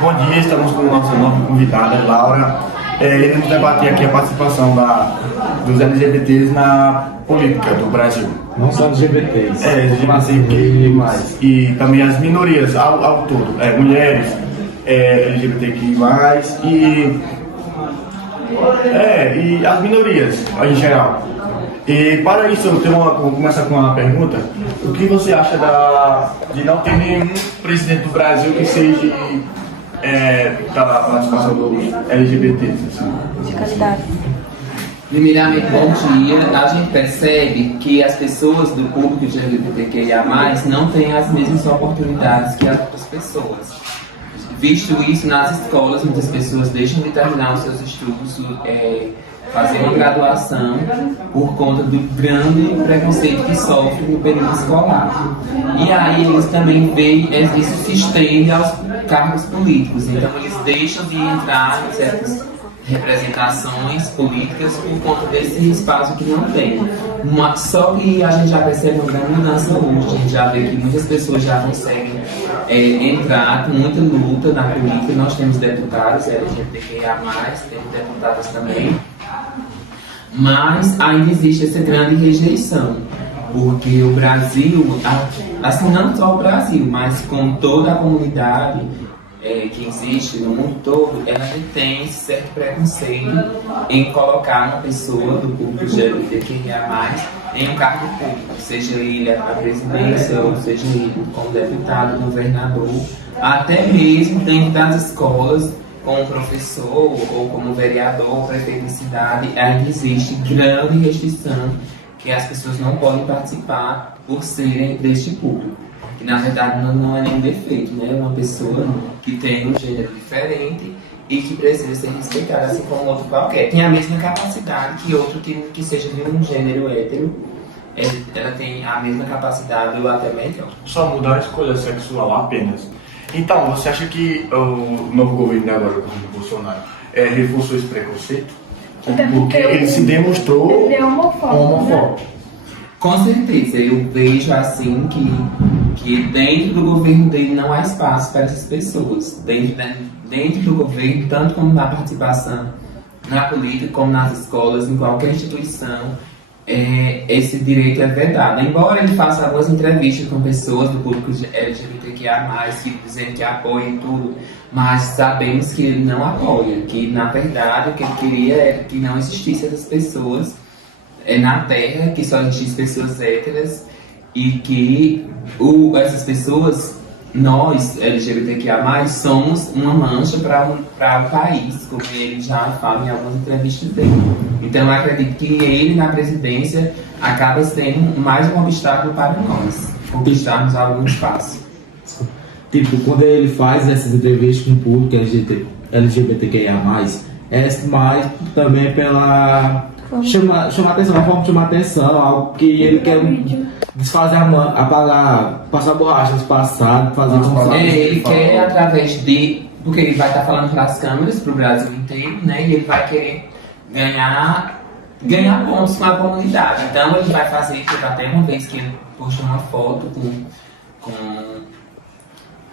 Bom dia, estamos com a nossa nova convidada, Laura. Iremos debater aqui a participação dos LGBTs na política do Brasil. Não só LGBTs. LGBTQI+, e também as minorias ao todo, mulheres, LGBTQI+, e as minorias em geral. E para isso, vou começar com uma pergunta. O que você acha de não ter nenhum presidente do Brasil que seja da participação dos LGBTs? Assim? De qualidade. Primeiramente, bom dia. A gente percebe que as pessoas do público de LGBTQIA+, não têm as mesmas oportunidades que as outras pessoas. Visto isso, nas escolas, muitas pessoas deixam de terminar os seus estudos, fazer uma graduação por conta do grande preconceito que sofre no período escolar. E aí eles também veem, isso se estende aos cargos políticos, então eles deixam de entrar em certas representações políticas por conta desse espaço que não tem. Só que a gente já percebe uma grande mudança hoje, a gente já vê que muitas pessoas já conseguem entrar com muita luta na política. Nós temos deputados LGBTQIA+, temos deputadas também, mas ainda existe essa grande rejeição, porque o Brasil, assim, não só o Brasil, mas com toda a comunidade que existe no mundo todo, ela tem esse certo preconceito em colocar uma pessoa do público LGBTQIA+, em um cargo público, seja ele a presidência, ou seja ele como deputado, governador, até mesmo dentro das escolas, como professor ou como vereador, prefeito de cidade, ainda existe grande restrição que as pessoas não podem participar por serem deste público. Que na verdade não é nenhum defeito, né? É uma pessoa que tem um gênero diferente e que precisa ser respeitada assim como outro qualquer. Tem a mesma capacidade que outro que seja de um gênero hétero. Ela tem a mesma capacidade ou até melhor. Só mudar a escolha sexual apenas. Então, você acha que o novo governo de agora, o governo Bolsonaro, reforçou esse preconceito? Porque ele se demonstrou ele é homofóbico. Com certeza, eu vejo assim que dentro do governo dele não há espaço para essas pessoas. Dentro do governo, tanto como na participação na política, como nas escolas, em qualquer instituição, esse direito é vedado. Embora ele faça algumas entrevistas com pessoas do público LGBTQIA+, que dizem que apoiam tudo, mas sabemos que ele não apoia, que na verdade o que ele queria era que não existisse essas pessoas na Terra, que só existissem pessoas héteras e que essas pessoas, nós LGBTQIA+, somos uma mancha para o país, como ele já fala em algumas entrevistas dele. Então eu acredito que ele na presidência acaba sendo mais um obstáculo para nós conquistarmos algum espaço. Tipo, quando ele faz essas entrevistas com o público LGBTQIA+, é mais também pela chamar atenção, uma forma de chamar atenção, algo que ele quer desfazer apagar, passar borracha no passado, fazer como ele quer através de, porque ele vai estar falando para as câmeras, para o Brasil inteiro, né? E ele vai querer ganhar pontos com a comunidade. Então ele vai fazer, teve até uma vez que ele postou uma foto com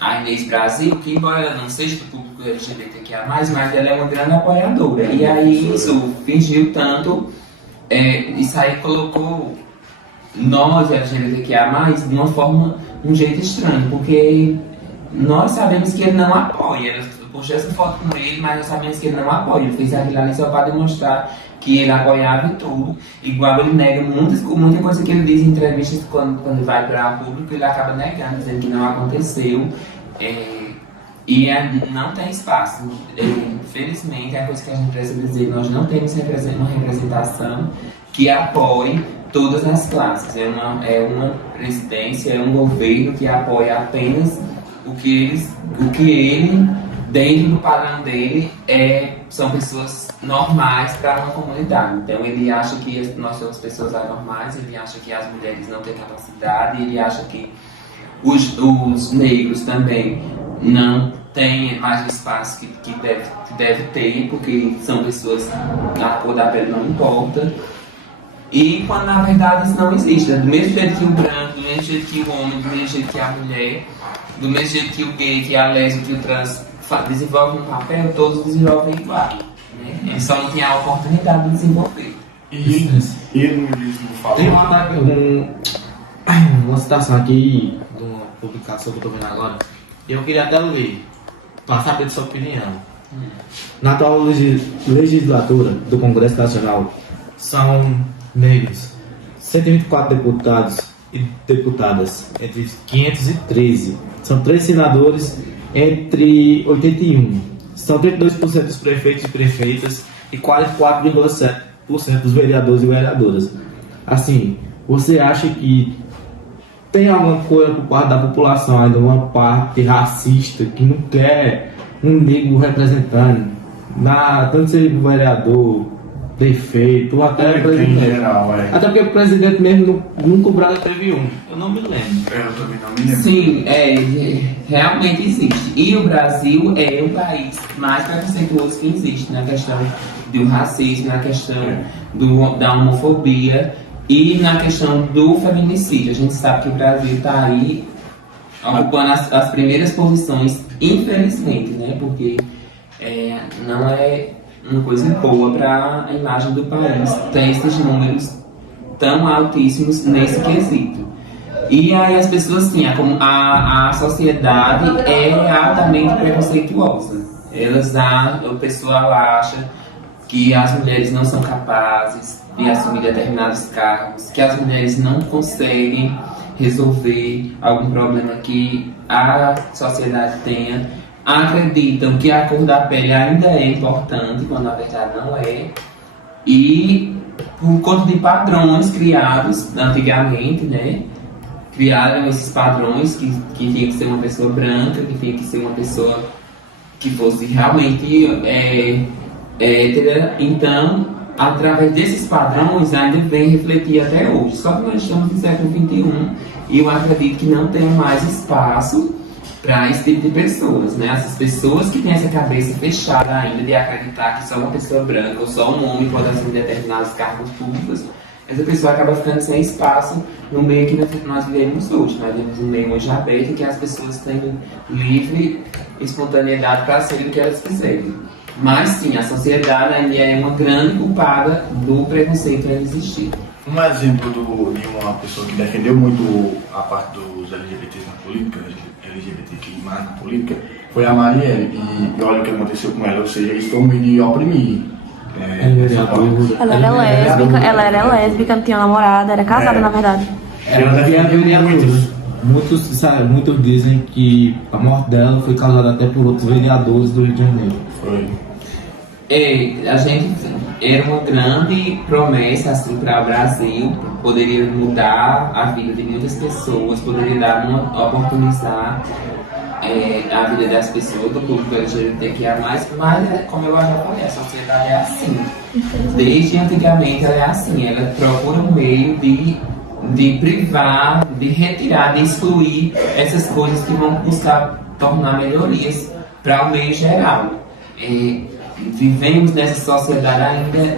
a Inês Brasil, que embora ela não seja do público LGBTQIA+, mas ela é uma grande apoiadora. E aí isso fingiu tanto, isso aí colocou nós LGBTQIA+, de uma forma, um jeito estranho, porque nós sabemos que ele não apoia. Eu postei essa foto com ele, mas nós sabemos que ele não apoia. Ele fez aquilo ali só para demonstrar que ele apoiava e tudo. Igual ele nega muita coisa que ele diz em entrevistas quando ele vai para o público, ele acaba negando, dizendo que não aconteceu. E não tem espaço. Infelizmente, é a coisa que a gente precisa dizer, nós não temos uma representação que apoie todas as classes. É uma presidência, é um governo que apoia apenas o que ele, dentro do padrão dele, são pessoas normais para uma comunidade. Então ele acha que nós somos pessoas anormais, ele acha que as mulheres não têm capacidade, ele acha que os negros também não têm mais o espaço que deve ter, porque são pessoas, a cor da pele não importa. E quando na verdade isso não existe. Do mesmo jeito que o branco, do mesmo jeito que o homem, do mesmo jeito que a mulher, do mesmo jeito que o gay, que a lésbica, que o trans desenvolve um papel, todos desenvolvem igual. Né? Ele só não tem a oportunidade de desenvolver. E ele mesmo Tem falou. uma citação aqui de uma publicação que eu estou vendo agora. Eu queria até ler, para saber de sua opinião. Na atual legislatura do Congresso Nacional, são negros 124 deputados e deputadas, entre 513. São 3 senadores, entre 81. São 32% dos prefeitos e prefeitas e 44,7% dos vereadores e vereadoras. Assim, você acha que tem alguma coisa por parte da população, ainda uma parte racista que não quer um negro representando, tanto ser vereador, prefeito, ou até Em presidente? geral, Até porque o presidente mesmo, nunca o Brasil teve um. Eu não me lembro. Eu também não me lembro. Sim, realmente existe. E o Brasil é o país mais preconceituoso que existe na questão do racismo, na questão da homofobia e na questão do feminicídio. A gente sabe que o Brasil está aí ocupando as primeiras posições, infelizmente, né? Porque não é uma coisa boa para a imagem do país ter esses números tão altíssimos nesse quesito. E aí as pessoas, assim, a sociedade é altamente preconceituosa. O pessoal acha que as mulheres não são capazes de assumir determinados cargos, que as mulheres não conseguem resolver algum problema que a sociedade tenha, acreditam que a cor da pele ainda é importante, quando na verdade não é, e por conta de padrões criados antigamente, né? Criaram esses padrões que tinha que ser uma pessoa branca, que tinha que ser uma pessoa que fosse realmente hétera. Então, através desses padrões, ainda vem refletir até hoje. Só que nós estamos no século XXI e eu acredito que não tem mais espaço para esse tipo de pessoas, né? Essas pessoas que têm essa cabeça fechada ainda de acreditar que só uma pessoa branca ou só um homem pode assumir determinados cargos públicos, essa pessoa acaba ficando sem espaço no meio que nós vivemos hoje. Nós vivemos um meio hoje aberto em que as pessoas têm livre espontaneidade para serem o que elas quiserem. Mas sim, a sociedade ainda é uma grande culpada do preconceito ainda existir. Um exemplo de uma pessoa que defendeu muito a parte dos LGBTs na política, LGBTQI+, na política, foi a Marielle. E olha o que aconteceu com ela, ou seja, eles estão meio de oprimir. Ela era lésbica, não tinha namorada, era casada na verdade. Ela defendeu muito. Muitos dizem que a morte dela foi causada até por outros vereadores do Rio de Janeiro. Foi. A gente era uma grande promessa assim, para o Brasil, poderia mudar a vida de muitas pessoas, poderia oportunizar a vida das pessoas, do público LGBTQIA+, mas como eu já falei, a sociedade é assim. Desde antigamente ela é assim, ela procura um meio de privar, de retirar, de excluir essas coisas que vão buscar tornar melhorias para o meio geral. Vivemos nessa sociedade ainda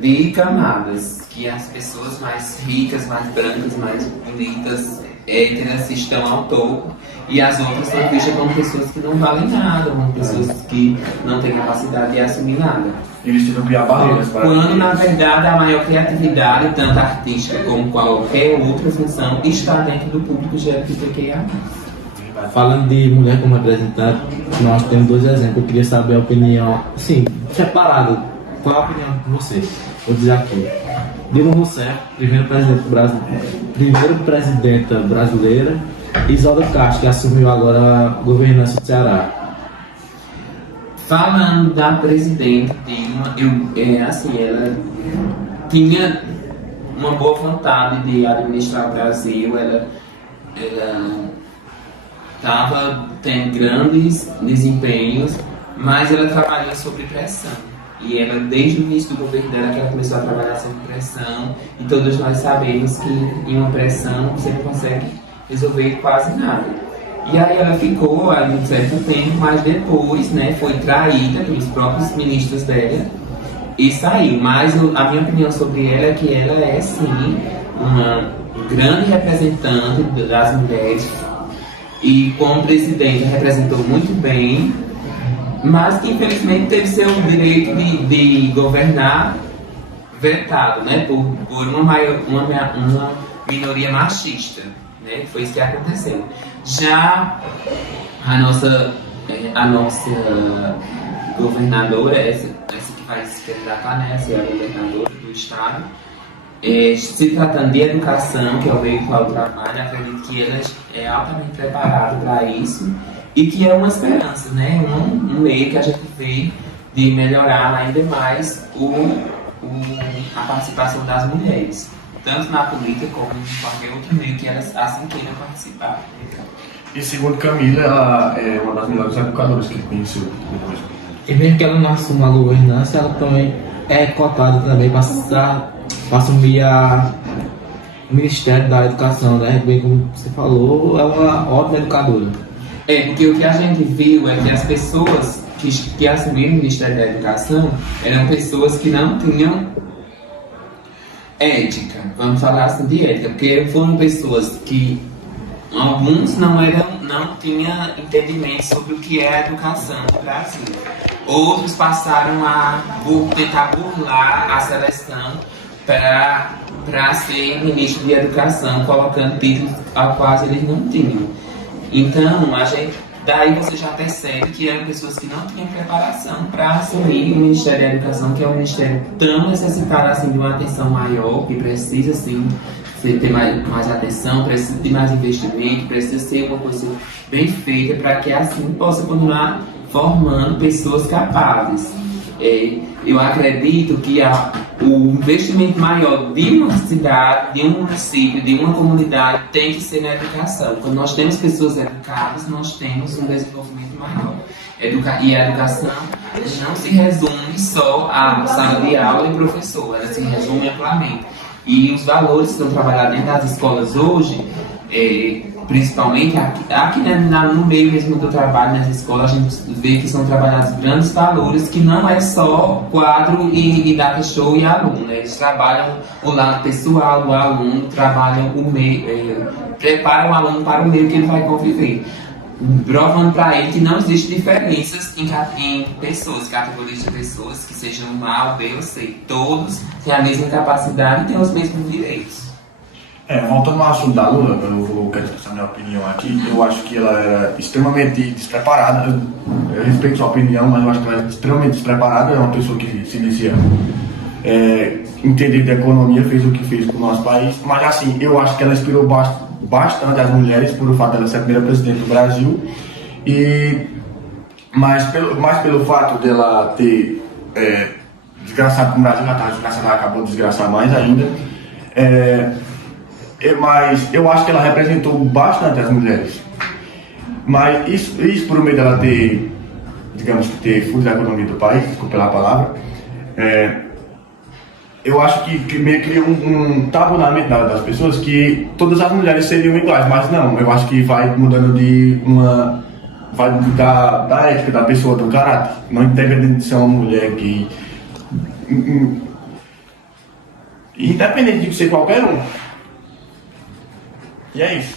de camadas, que as pessoas mais ricas, mais brancas, mais bonitas, héteras estão ao topo e as outras são vistas como pessoas que não valem nada, como pessoas que não têm capacidade de assumir nada. Eles tiveram que criar barreiras para quando na verdade a maior criatividade, tanto artística como qualquer outra função, está dentro do público LGBTQIA+. Falando de mulher como representante, nós temos 2 exemplos. Eu queria saber a opinião, sim, separado. Qual a opinião de você? Vou dizer aqui. Dilma Rousseff, primeira presidenta brasileira, e Isolda Castro, que assumiu agora a governança do Ceará. Falando da presidenta Dilma, ela tinha uma boa vontade de administrar o Brasil, ela estava tendo grandes desempenhos, mas ela trabalhou sob pressão. E ela, desde o início do governo dela, que ela começou a trabalhar sob pressão, e todos nós sabemos que em uma pressão você não consegue resolver quase nada. E aí ela ficou ali um certo tempo, mas depois, né, foi traída pelos próprios ministros dela e saiu. Mas a minha opinião sobre ela é que ela é, sim, uma grande representante das mulheres, e como presidente representou muito bem, mas que infelizmente teve seu direito de governar vetado, né, por uma minoria machista, né, foi isso que aconteceu. Já a nossa governadora, essa que vai se candidatar, né, a senhora governadora do estado, se tratando de educação, que é o veículo do trabalho, acredito que ela é altamente preparada para isso e que é uma esperança, né? Um meio que a gente vê de melhorar ainda mais a participação das mulheres, tanto na política como em qualquer outro meio que elas assim queiram participar. E segundo Camila, ela é uma das melhores educadoras que conheceu depois. E mesmo que ela não assuma a governança, ela também é cotada também para assumir o Ministério da Educação, né? Bem como você falou, é uma ótima educadora. Porque o que a gente viu é que as pessoas que assumiram o Ministério da Educação eram pessoas que não tinham ética, vamos falar assim de ética, porque foram pessoas que alguns não tinham entendimento sobre o que é a educação no Brasil. Outros passaram a tentar burlar a seleção para ser ministro de Educação, colocando títulos a quais eles não tinham. Então, daí você já percebe que eram pessoas que não tinham preparação para assumir o Ministério da Educação, que é um ministério tão necessitado assim, de uma atenção maior, que precisa assim, ter mais atenção, precisa de mais investimento, precisa ser uma coisa bem feita para que assim possa continuar formando pessoas capazes. Eu acredito que o investimento maior de uma cidade, de um município, de uma comunidade tem que ser na educação. Quando nós temos pessoas educadas, nós temos um desenvolvimento maior. E a educação não se resume só à sala de aula e professor, ela se resume amplamente. E os valores que são trabalhados dentro das escolas hoje, principalmente aqui no meio mesmo do trabalho nas escolas, a gente vê que são trabalhados grandes valores, que não é só quadro e data show e aluno, né? Eles trabalham o lado pessoal do aluno, trabalham o meio, preparam o aluno para o meio que ele vai conviver, provando para ele que não existe diferenças em pessoas, categorias de pessoas, que sejam A, B ou C. Todos têm a mesma capacidade e têm os mesmos direitos. Voltando ao assunto da Lula, eu quero expressar minha opinião aqui. Eu acho que ela era extremamente despreparada. Eu respeito sua opinião, mas eu acho que ela é extremamente despreparada. É uma pessoa que se inicia entender de economia, fez o que fez com o nosso país. Mas assim, eu acho que ela inspirou bastante as mulheres por o fato dela ser a primeira presidente do Brasil. Mas pelo fato dela ter desgraçado com o Brasil, já estava desgraçada, ela acabou de desgraçar mais ainda. Mas eu acho que ela representou bastante as mulheres. Mas isso por meio dela ter, digamos que ter fudido a economia do país, desculpa pela palavra, eu acho que meio que cria um tabu na mente das pessoas que todas as mulheres seriam iguais, mas não, eu acho que vai mudando vai da ética da pessoa, do caráter, não independente de ser uma mulher que independente de ser qualquer um. E é isso.